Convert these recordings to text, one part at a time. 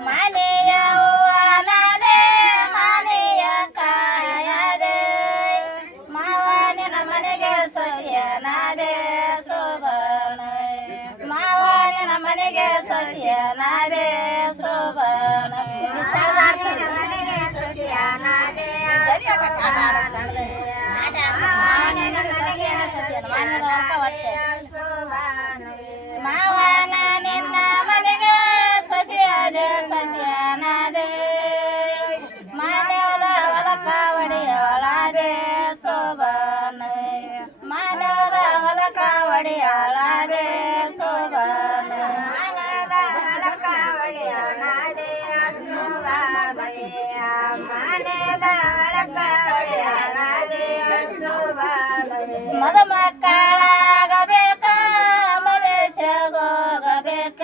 ಮಾನೆಯ ಹೂವನದೆ ಮಾನೆಯ ಕಾಯದೆ ಮಾವನಿನ ಮನೆಗೆ ಸೊಸೆಯನಾದೆ ಶೋಭನ ಮಾವನಿನ ಮನೆಗೆ ಸೊಸೆಯನಾದೆ ಶೋಭನ ಮಾವನ ನಿನ್ನ ಮನೆಗೆ ಸೊಸೆಯಾದ ಸೊಸೆಯನಾದೆ ಮಾನವದ ಹೊಲಕ ಒಡೆಯವಳಾದೆ ಶೋಭನ ಮಾನವದ ಹೊಲಕ ಒಡೆಯವಳಾದೆ ಶೋಭನ ಹೊಲಕ ಒಡೆಯವಳಾದೆ ಮದ ಮಕ್ಕಳಾಗಬೇಕ ಮಲೇಶಗೋಗಬೇಕ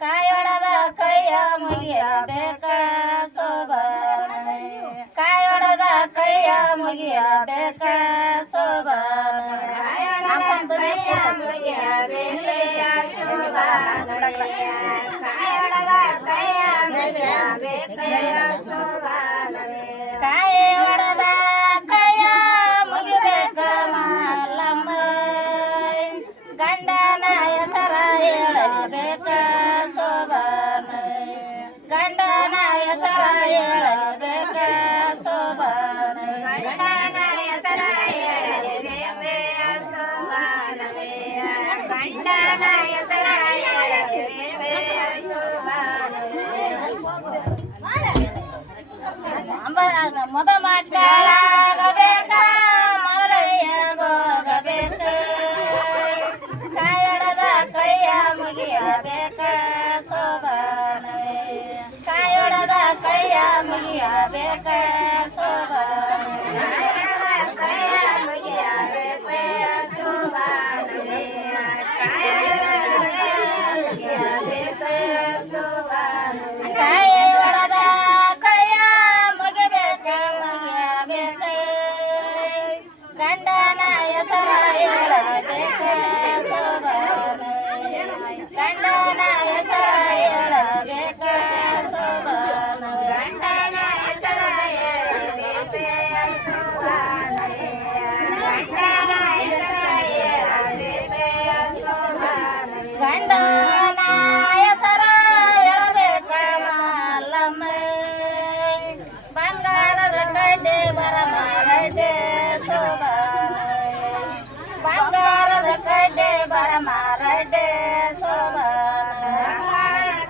ಕಾಯೊಡದ ಕೈಯ ಮುಗಿಯಬೇಕ ಶೋಭನ ಕಾಯೊಡದ ಕೈಯ ಮುಗಿಯಬೇಕ ಶೋಭನ ಕಾಯಿ ಹೊಡೆದ ಕೈಯ ಮುಗಿಬೇಕ ಮಲ್ಲಮ್ಮ ಗಂಡನ ಹೆಸರ ಹೇಳಬೇಕ ಶೋಭನ ಗಂಡನ ಹೆಸರ ಹೇಳಬೇಕ ಶೋಭನ ಗಂಡನ ಹೆಸರ ಹೇಳಬೇಕ ಶೋಭನ ಗಂಡನ ಹೆಸರ ಮದ ಮಕ್ಕಳಾಗಬೇಕ ಮರೆಯಗೋಗಬೇಕ ಕಾಯೊಡದ ಕೈಯ ಮುಗಿಯಬೇಕ ಶೋಭನ ಕಾಯೊಡದ ಕೈಯ ಮುಗಿಯಬೇಕ ಶೋಭನ ಕೈಯ ಮುಗಿಯಬೇಕ ಶೋಭನ ಕಾಯಿ ಹೊಡೆದ ಕೈಯ ಮುಗಿಬೇಕ ಮುಗಿಯಬೇಕ ಗಂಡನ ಹೆಸರ ಹೇಳಬೇಕ ಶೋಭನ ಗಂಡನ ಹೆಸರ ಹೇಳಬೇಕ ಶೋಭನ ಗಂಡನ ಹೆಸರ ಹೇಳಬೇಕ ಶೋಭನ ಗಂಡನ ಹೆಸರ ಹೇಳಬೇಕ ಶೋಭನ ಗಂಡನ ಹೆಸರ ಹೇಳಬೇಕ ಮಲ್ಲಮ್ಮ ಬಂಗಾರದ ಕಡ್ಡೆ ಬರಮಾರಡ್ಡೆ ಶೋಭನ ಬಂಗಾರದ ಕಡ್ಡೆ ಬರಮಾರಡ್ಡೆ ಶೋಭನ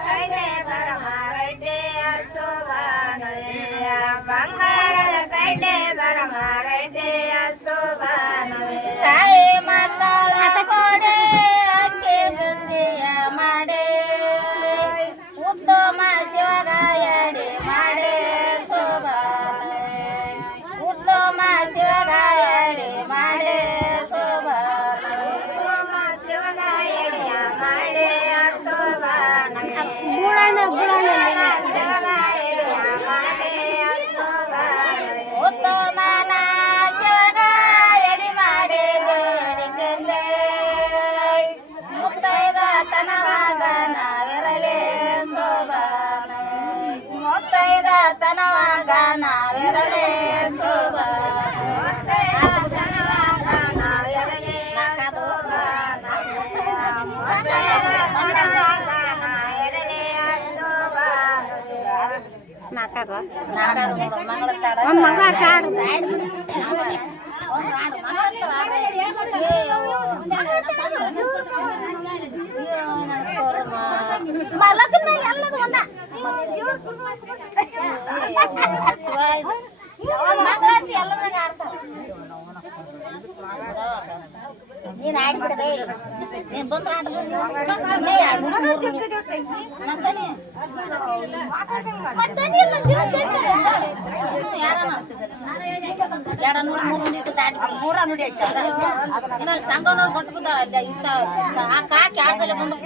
ಕಡ್ಡೆ ಬರಮಾರಡ್ಡೆ ಶೋಭನ ಬಂಗಾರದ ಕಡ್ಡೆ ಬರಮಾರಡ್ಡೆ ಶೋಭನ ತಾಯಿ ಮಕ್ಕಳ ಕೊಡೆ ಅಕ್ಕಿ ಗಂಜಿಯ ಮಾಡೆ ಉತ್ತಮ ಶಿವಗಾಯಡಿ ಮಾಡೆ ಶೋಭನ ಉತ್ತಮ ಶಿವಗಾಯಡಿ ಮಾಡೆ ಶೋಭನ ಉತ್ತಮ ಶಿವಗಾಯಡಿಯ ಮಾಡೆ ಶೋಭನ ಶಿವಗಾಯಡಿಯ ಮಾಡೆ ಶೋಭನ ಉತ್ತಮನ ಶಿವಗಾಯಡಿ ಮಾಡೆ ಬೇಡಿಕೊಂಡೆ ಮುತ್ತೈದ ತನವಾಗ ನಾವಿರಲೇ ಶೋಭನ ಮುತ್ತೈದ ತನವಾಗ ನಾವಿರಲೇ ಶೋಭನ ತನವಾಗ ನಾವಿರಲೇ ಶೋಭನ ತನವಾಗ ನಾವಿರಲೇ ಶೋಭನ ಮಂಗಳ ಮಲಕನ್ನ ಎಲ್ಲದು ಒಂದ ಮಂಗಳಾರತಿ ಎಲ್ಲದನ್ನ ಆಡ್ತಾವ ನೀನ್ ಆಡ್ಬಿಡಬೇ ನೀನ್ ಬಂದು ಸಂಘ ನೋಡಿ ಕೊಟ್ಬಿಟ್ಟ ಹಾಕಿ ಆಡ್ಸಲೆ ಬಂದು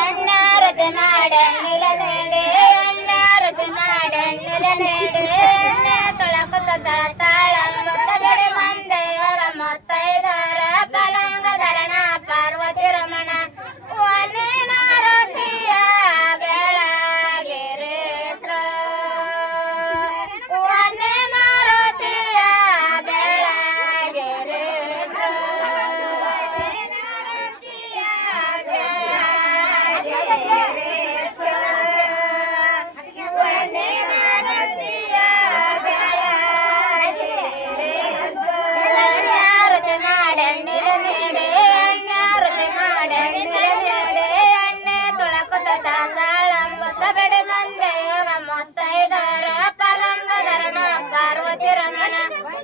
ಅಣ್ಣಾರತಿ ನಾಡ ನೆಲೆ ಅಣ್ಣಾರತಿ ನಾಡ ನೆಲೆ ತಳತಾಳ ಬಿಡಿ ಮಂದೆಯವರ ಮೊತ್ತೈದರ ಪಲಂಗ ಧರಣ ಪಾರ್ವತಿ ರಮಣ ವನ್ನೇನಾರತಿಯ ಬೆಳಗಿರೇಶ್ವರ ವನ್ನೇನಾರತಿಯ ಬೆಳಗಿರೇಶ್ವರ ಪಾರ್ವತಿ ರಮಣ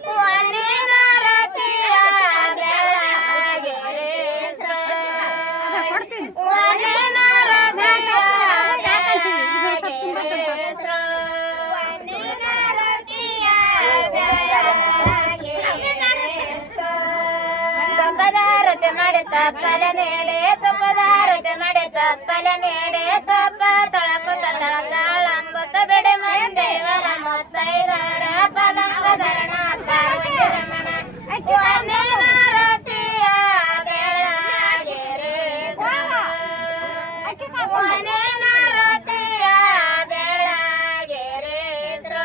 ವನ್ನೇನಾರತಿಯ ಬೆಳಗಿರೇಶ್ವರ ವನ್ನೇನಾರತಿಯ ಬೆಳಗಿರೇಶ್ವರ ವನ್ನೇನಾರತಿಯ ಬೆಳಗಿರೇಶ್ವರ ತುಪ್ಪದಾರತಿ ಮಾಡಿ ತಪ್ಪಲ ನೀಡೆ ತುಪ್ಪದಾರತಿ ಮಾಡಿ ತಪ್ಪಲ ನೀಡೆ ತುಪ್ಪ ತೊಳಕುತ್ತ ತಳತಾಳಂಬುತ್ತ ಬಿಡಿ ಮಂದೇವರ ಮೊತ್ತೈದರ ಪಲಂಗ ಧರಣ ಪಾರ್ವತಿ ರಮಣ ವನ್ನೇನಾರತಿಯ ಬೆಳಗಿರೇಶ್ವರ ವನ್ನೇನಾರತಿಯ ಬೆಳಗಿರೇಶ್ವರ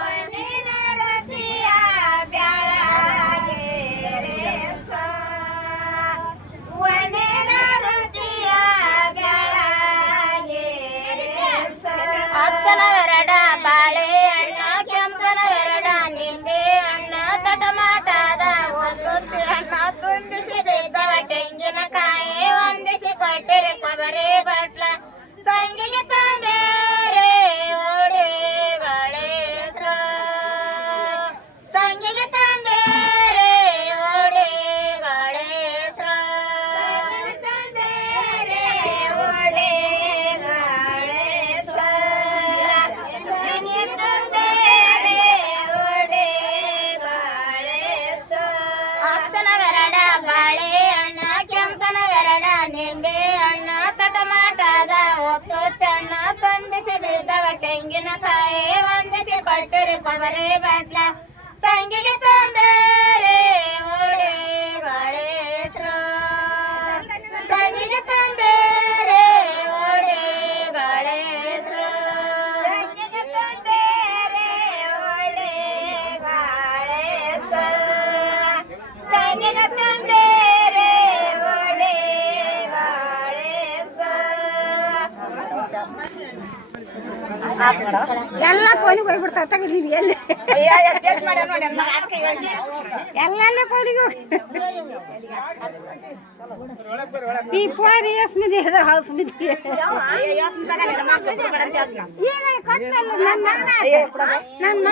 ವನ್ನೇನಾರತಿಯ ಬೆಳಗಿರೇಶ್ವರ ವನ್ನೇನಾರತಿಯ ಬೆಳಗಿರೇಶ್ವರ ಹಚ್ಚನವೆರಡ ಬಾಳೆಹಣ್ಣ ಕೆಂಪನವೆರಡ ನಿಂಬೆ ಹಣ್ಣ ತಟಮಾಟದ ಒಂದು ಹಣ್ಣ ತುಂಬಿಸಿ ಬಿದ್ದವ ತೆಂಗಿನಕಾಯಿ ಹೊಂದಿಸಿ ಕೊಟ್ಟಿರಿ ಕೊಬ್ಬರಿ ಬಟ್ಲ ತಂಗಿಗೆ ತಂಬೇರೆ ಓಡಿಗಳೇಶ್ವರ ತಂಗಿಗೆ ತಂಬೇರೆ ಓಡಿಗಳೇಶ್ವರ ತಂಬೇರೆ ಓಡಿಗಳೇಶ್ವರ ತಂಗಿಗೆ ತಂಬೇರೆ ಓಡಿಗಳೇಶ್ವರ ಹಚ್ಚನವೆರಡ ಬಾಳೆಹಣ್ಣ ಕೆಂಪನವೆರಡ ನಿಂಬೆ ಹಣ್ಣ ತಟಮಾಟದ ಒತ್ತು ಹಣ್ಣ ತುಂಬಿಸಿ ಬಿದ್ದವ ತೆಂಗಿನಕಾಯಿ ಹೊಂದಿಸಿ ಕೊಟ್ಟಿರಿ ಕೊಬ್ಬರಿ ಬಟ್ಲ ತಂಗಿಗೆ ತಂಬೇರೆ ಓಡಿಗಳೇಶ್ವರ ತಂಗಿಗೆ ತಂಬೇರೆ ಓಡಿಗಳೇಶ್ವರ ತಂಗಿಗೆ ತಂಬೇರೆ ಓಡಿಗಳೇಶ್ವರ ತಂಗಿಗೆ ತಂಬೇರೆ ಎಲ್ಲ ಕೋಲಿಗೆ ಹೋಗ್ಬಿಡ್ತಾವ ತಗ ನೀವು ಎಲ್ಲಿ ಎಲ್ಲ ಕೋಲಿಗೆ ಈ ಫೋನ್ ಎಸ್ಮಿದಿ ಹೌಸ್ಮಿದಿ ನನ್ನ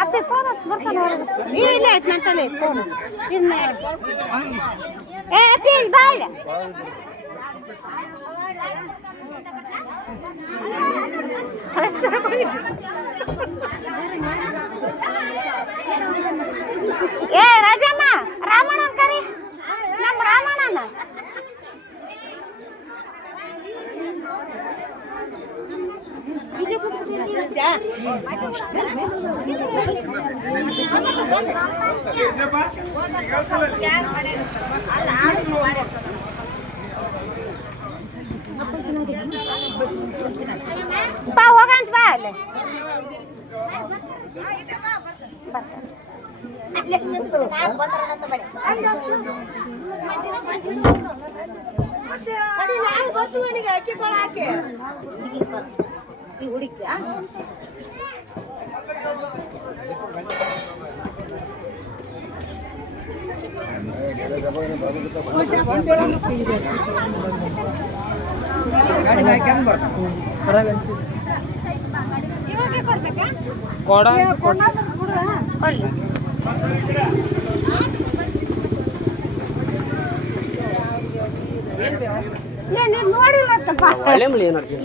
ಅತ್ತೆ ಫೋನ್ ಬರ್ತಾನೆ ಇಲ್ಲ ಆಯ್ತು ನಂತಲೇ ಫೋನ್ ಇನ್ನ ಏ ಅಪ್ಪಿಲ್ ಬಾಯ್ ಏ ರಾಜಮ್ಮ ರಾಮಣ್ಣ ಕರಿ ನಮ್ಮ ರಾಮಣ್ಣನ ಬಾ ಹೋಗಂತ ಬಾ ಅಲ್ಲಿ ನೋಡಿಲ್ಲ ಒಳ್ಳೆ ಮಳೆ ಏನಾಡ್ತೀವಿ